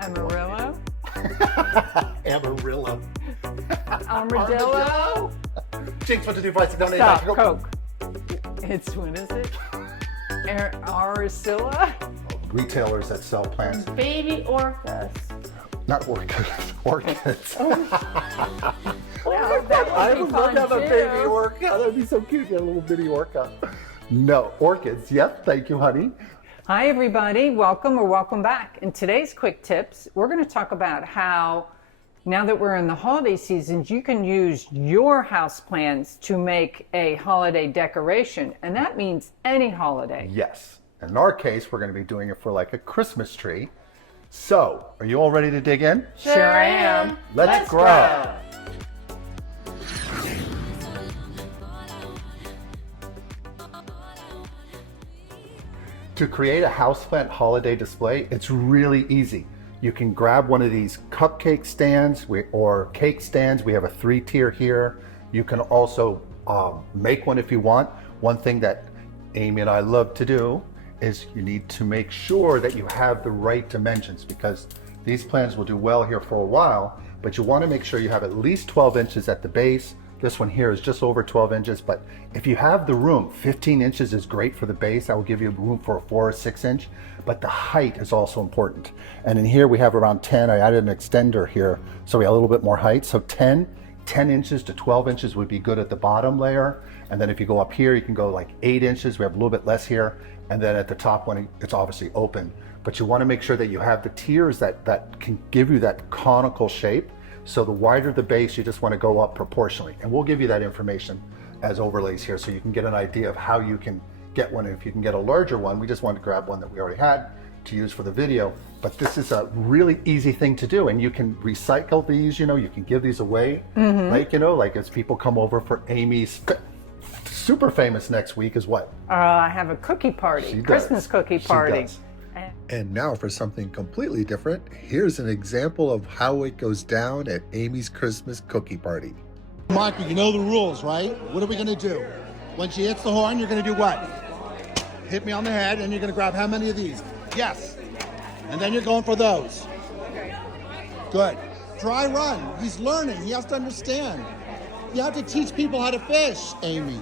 Amarillo? Amarillo. Armadillo? Jinx, 1, 2, 3, 4, 5, 6, 7, 8, 9, Stop, 10, go. Coke. It's, what is it? Aracilla? Retailers that sell plants. Baby orcas. Not orchids. Orchids. Well, that I would would be love fun to have a too. baby orca. That would be so cute. You have a little bitty orca. No, orchids. Yep. Thank you, honey. Hi, everybody. Welcome or welcome back. In today's quick tips, we're going to talk about how, now that we're in the holiday seasons, you can use your houseplants to make a holiday decoration. And that means any holiday. Yes. In our case, we're going to be doing it for like a Christmas tree. So, are you all ready to dig in? Sure am. Let's grow. To create a houseplant holiday display, it's really easy. You can grab one of these cupcake stands or cake stands. We have a 3-tier here. You can also make one if you want. One thing that Amy and I love to do is you need to make sure that you have the right dimensions, because these plants will do well here for a while, but you want to make sure you have at least 12 inches at the base. This one here is just over 12 inches, but if you have the room, 15 inches is great for the base. That will give you room for a 4 or 6 inch, but the height is also important. And in here we have around 10. I added an extender here, so we have a little bit more height. So 10 inches to 12 inches would be good at the bottom layer. And then if you go up here, you can go like 8 inches. We have a little bit less here. And then at the top one, it's obviously open. But you want to make sure that you have the tiers that can give you that conical shape. So the wider the base, you just want to go up proportionally. And we'll give you that information as overlays here so you can get an idea of how you can get one. If you can get a larger one, we just wanted to grab one that we already had to use for the video. But this is a really easy thing to do. And you can recycle these, you can give these away. Like as people come over for Amy's super famous next week is what? I have a cookie party, Christmas cookie party. And now for something completely different, here's an example of how it goes down at Amy's Christmas cookie party. Michael, you know the rules, right? What are we gonna do? When she hits the horn, you're gonna do what? Hit me on the head, and you're gonna grab how many of these? Yes. And then you're going for those. Good. Dry run. He's learning. He has to understand. You have to teach people how to fish, Amy.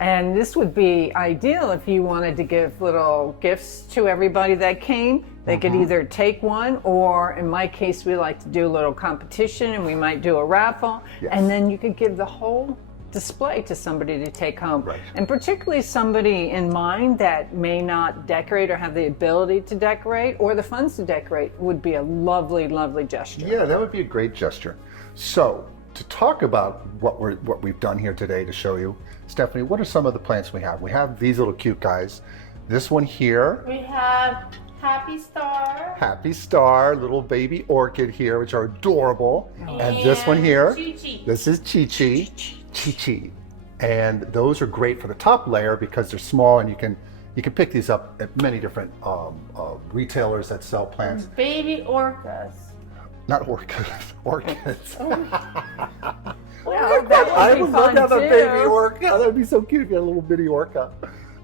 And this would be ideal if you wanted to give little gifts to everybody that came. They could either take one, or in my case, we like to do a little competition and we might do a raffle. Yes. And then you could give the whole display to somebody to take home. Right. And particularly somebody in mind that may not decorate or have the ability to decorate or the funds to decorate would be a lovely, lovely gesture. Yeah, that would be a great gesture. So to talk about what we've done here today to show you, Stephanie, what are some of the plants we have? We have these little cute guys. This one here. We have Happy Star, Little baby orchid here, which are adorable. And this one here. Chi-Chi. This is Chi-Chi. Chi-Chi. And those are great for the top layer because they're small, and you can pick these up at many different retailers that sell plants. Baby orcas. Not orchids, orchids. Well, that I would be would love fun to have a too. baby orca. That would be so cute if you had a little bitty orca.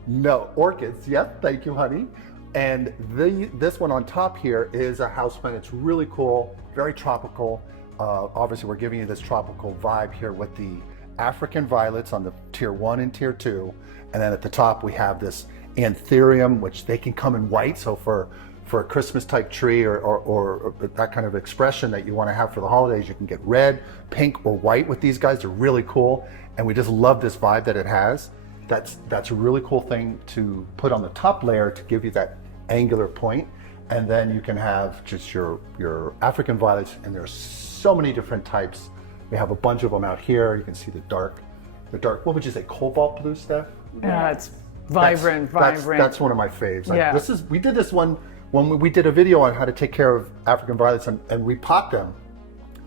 No, orchids. Yep, thank you, honey. And this one on top here is a houseplant. It's really cool, very tropical. Obviously, we're giving you this tropical vibe here with the African violets on the tier 1 and tier 2. And then at the top, we have this Anthurium, which they can come in white. So for a Christmas type tree or that kind of expression that you want to have for the holidays, you can get red, pink, or white with these guys. They're really cool. And we just love this vibe that it has. That's a really cool thing to put on the top layer to give you that angular point. And then you can have just your African violets, and there's so many different types. We have a bunch of them out here. You can see the dark, what would you say, cobalt blue, Steph? Yeah, it's vibrant. That's one of my faves. Yeah. We did this one when we did a video on how to take care of African violets, and we popped them.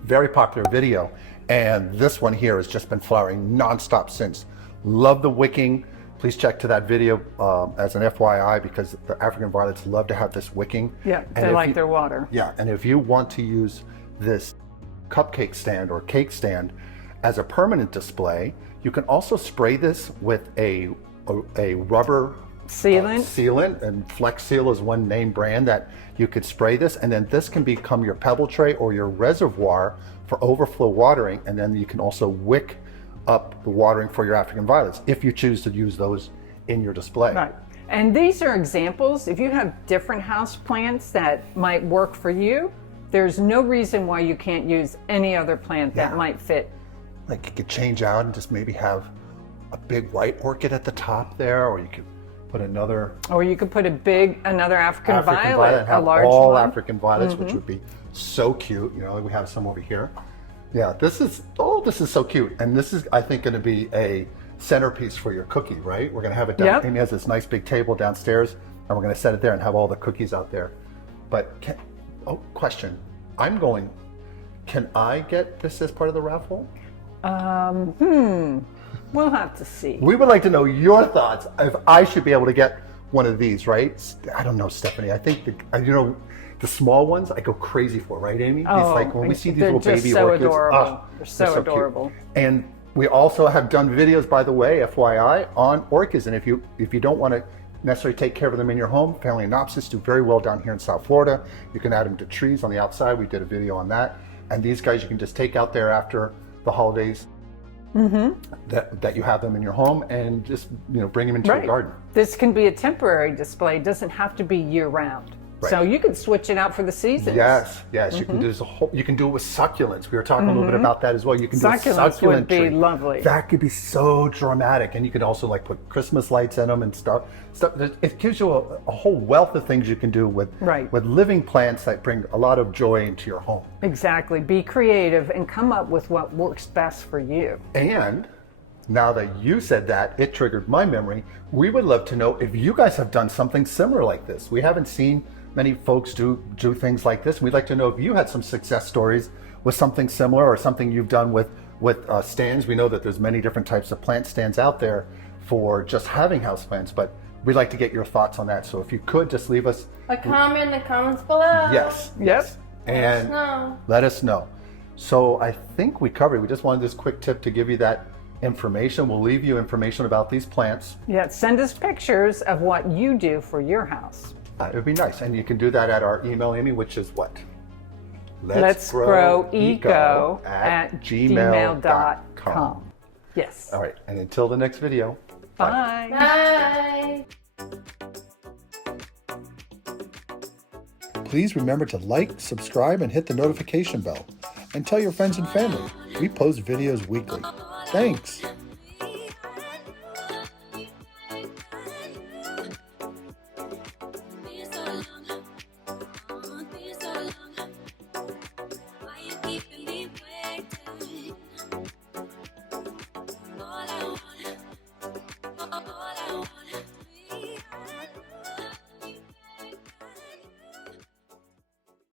Very popular video. And this one here has just been flowering nonstop since. Love the wicking. Please check to that video as an FYI, because the African violets love to have this wicking. Yeah, And they if like you- their water. Yeah, and if you want to use this cupcake stand or cake stand as a permanent display, You can also spray this with a rubber Sealant. And Flex Seal is one name brand that you could spray this, and then this can become your pebble tray or your reservoir for overflow watering, and then you can also wick up the watering for your African violets if you choose to use those in your display. Right. And these are examples. If you have different house plants that might work for you, there's no reason why you can't use any other plant that might fit. Like you could change out and just maybe have a big white orchid at the top there, or you could put another Or you could put another African violet, and have a large all one. African violets, which would be so cute. You know, we have some over here. Yeah, this is so cute. And this is, I think, going to be a centerpiece for your cookie, right? We're going to have it down. Yep. Amy has this nice big table downstairs, and we're going to set it there and have all the cookies out there. But, question. Can I get this as part of the raffle? We'll have to see. We would like to know your thoughts if I should be able to get one of these, right? I don't know, Stephanie. I think the small ones I go crazy for, right, Amy? These, like when we see these little baby so orchids, adorable. They're so cute. adorable. And we also have done videos, by the way, FYI, on orchids. And if you don't want to necessarily take care of them in your home, Phalaenopsis do very well down here in South Florida. You can add them to trees on the outside. We did a video on that. And these guys you can just take out there after the holidays. That you have them in your home and just bring them into your garden. This can be a temporary display. It doesn't have to be year round. Right. So you can switch it out for the seasons. Yes. You can do this you can do it with succulents. We were talking a little bit about that as well. You can do a Succulents succulent would be tree. lovely. That could be so dramatic, and you could also like put Christmas lights in them and stuff. It gives you a whole wealth of things you can do with living plants that bring a lot of joy into your home. Exactly. Be creative and come up with what works best for you. And now that you said that, it triggered my memory. We would love to know if you guys have done something similar like this. We haven't seen many folks do things like this. We'd like to know if you had some success stories with something similar or something you've done with stands. We know that there's many different types of plant stands out there for just having houseplants, but we'd like to get your thoughts on that. So if you could just leave us a comment in the comments below. Yes. And let us know. So I think we covered. We just wanted this quick tip to give you that information. We'll leave you information about these plants. Yeah, send us pictures of what you do for your house. It would be nice. And you can do that at our email, Amy, which is what? Let's grow eco at gmail.com. Yes. All right. And until the next video. Bye. Bye. Please remember to like, subscribe, and hit the notification bell. And tell your friends and family. We post videos weekly. Thanks.